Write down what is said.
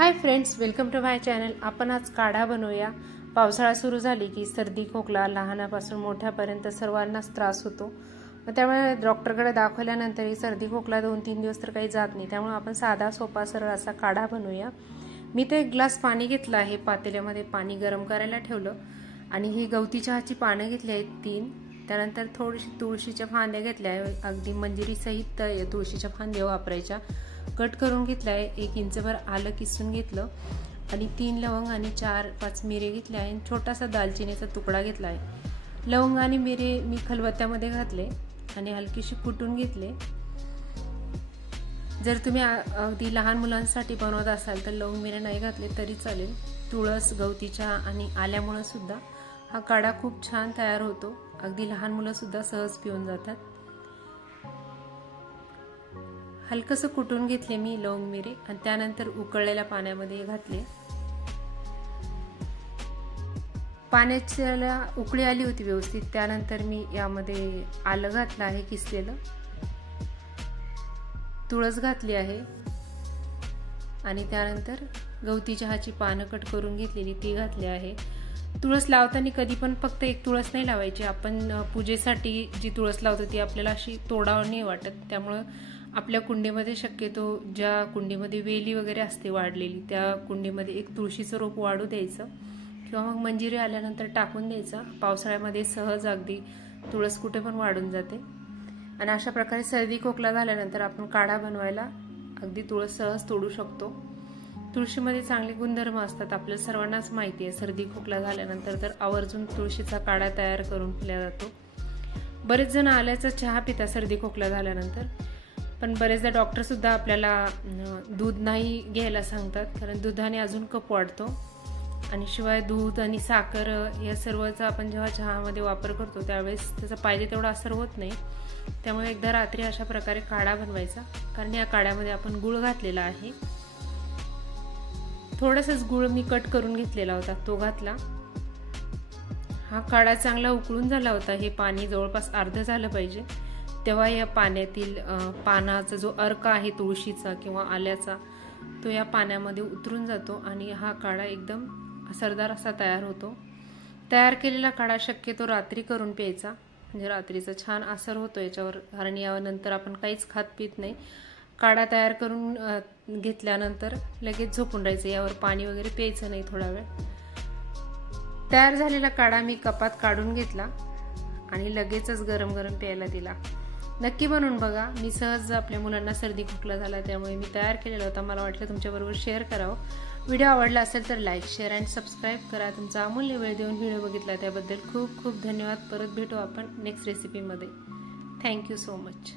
High friends, welcome to my channel. आपण आज काढा बनवूया। पावसाळा सुरू झाली की सर्दी खोकला लहानापासून मोठ्यापर्यंत सर्वांनाच त्रास होतो। मग त्यामुळे डॉक्टरकडे दाखवल्यानंतरही सर्दी खोकला 2-3 दिवस तर काही जात नाही। त्यामुळे आपण साधा सोपा सरळ असा काढा बनवूया। मी ते एक ग्लास पाणी घेतलं आहे, पातेल्यामध्ये पाणी गरम करायला ठेवलं आणि ही गवती चहाची पानं घेतली आहेत 3। त्यानंतर थोडीशी तुळशीच्या फांद्या घेतल्या आहे, अगदी मंजिरी सहित तुळशीच्या फांद्या वापरायच्या। कट करून घेतला आहे। 1 इंचभर आलं किसून घेतलं आणि 3 लवंग आणि 4-5 मिरे घेतले आहे। छोटासा दालचिनीचा तुकडा घेतला आहे। लवंग आणि मिरे मी खलबत्त्यामध्ये घातले आणि हलकीशी कुटून घेतले। जर तुम्ही अगदी लहान मुलांसाठी बनवत असाल तर लवंग मिरे नाही घातले तरी चालेल। तुळस, गवती चहा आणि आल्यामुळे सुद्धा हा काढा खूप छान तयार होतो। अगदी लहान मुलं सुद्धा सहज पिऊन जातात। हलकसं कुटून घेतले मी लवंग मिरे आणि त्यानंतर उकळलेल्या पाण्यामध्ये घातले। पाण्याला उकळी आली होती व्यवस्थित। त्यानंतर मी यामध्ये आलं घातलं आहे किसलेलं, तुळस घातली आहे आणि त्यानंतर गवती चहाची पानं कट करून घेतलेली ती घातली आहे। तुळस लावताना कधी पण फक्त एक तुळस नाही लावायची। आपण पूजेसाठी जी तुळस लावतो ती आपल्याला अशी तोडावी नाही वाटत। त्यामुळे आपल्या कुंडीमध्ये शक्यतो ज्या कुंडीमध्ये वेली वगैरे असते वाढलेली त्या कुंडीमध्ये एक तुळशीचं रोप वाढू द्यायचं किंवा मग मंजिरी आल्यानंतर टाकून द्यायचं। पावसाळ्यामध्ये सहज अगदी तुळस कुठे पण वाढून जाते आणि अशा प्रकारे सर्दी खोकला झाल्यानंतर आपण काढा बनवायला अगदी तुळस सहज तोडू शकतो। तुळशीमध्ये चांगले गुणधर्म असतात, आपल्याला सर्वांनाच माहिती आहे। सर्दी खोकला झाल्यानंतर तर आवर्जून तुळशीचा काढा तयार करून पिला जातो। बरेच जण आल्याचा चहा पितात सर्दी खोकला झाल्यानंतर, पण बरेचदा डॉक्टर सुद्धा आपल्याला दूध नाही घ्यायला सांगतात, कारण दुधाने अजून कफ वाढतो आणि शिवाय दूध आणि साखर या सर्वचा आपण जेव्हा चहामध्ये वापर करतो त्यावेळेस त्याचा पाहिजे तेवढा असर होत नाही। त्यामुळे एकदा रात्री अशा प्रकारे काढा बनवायचा, कारण या काढ्यामध्ये आपण गुळ घातलेला आहे। थोडासाच गुळ मी कट करून घेतलेला होता तो घातला। हा काढा चांगला उकळून झाला होता। हे पाणी जवळपास अर्ध झालं पाहिजे, तेव्हा या पाण्यातील पानाचा जो अर्क आहे तुळशीचा किंवा आल्याचा तो या पाण्यामध्ये उतरून जातो आणि हा काढा एकदम असरदार असा तयार होतो। तयार केलेला काढा शक्यतो रात्री करून प्यायचा, म्हणजे रात्रीचा छान असर होतो याच्यावर, कारण यानंतर आपण काहीच खात पित नाही। काढा तयार करून घेतल्यानंतर लगेच झोपून राहायचं, यावर पाणी वगैरे प्यायचं नाही थोडा वेळ। तयार झालेला काढा मी कपात काढून घेतला आणि लगेचच गरम गरम प्यायला दिला। नक्की बनवून बघा। मी सहज आपल्या मुलांना सर्दी खोकला झाला त्यामुळे मी तयार केलेला होता, मला वाटलं तुमच्याबरोबर शेअर करावं। व्हिडिओ आवडला असेल तर लाईक, शेअर आणि सबस्क्राईब करा। तुमचा अमूल्य वेळ देऊन व्हिडिओ बघितला त्याबद्दल खूप खूप धन्यवाद। परत भेटू आपण नेक्स्ट रेसिपीमध्ये। Thank you so much.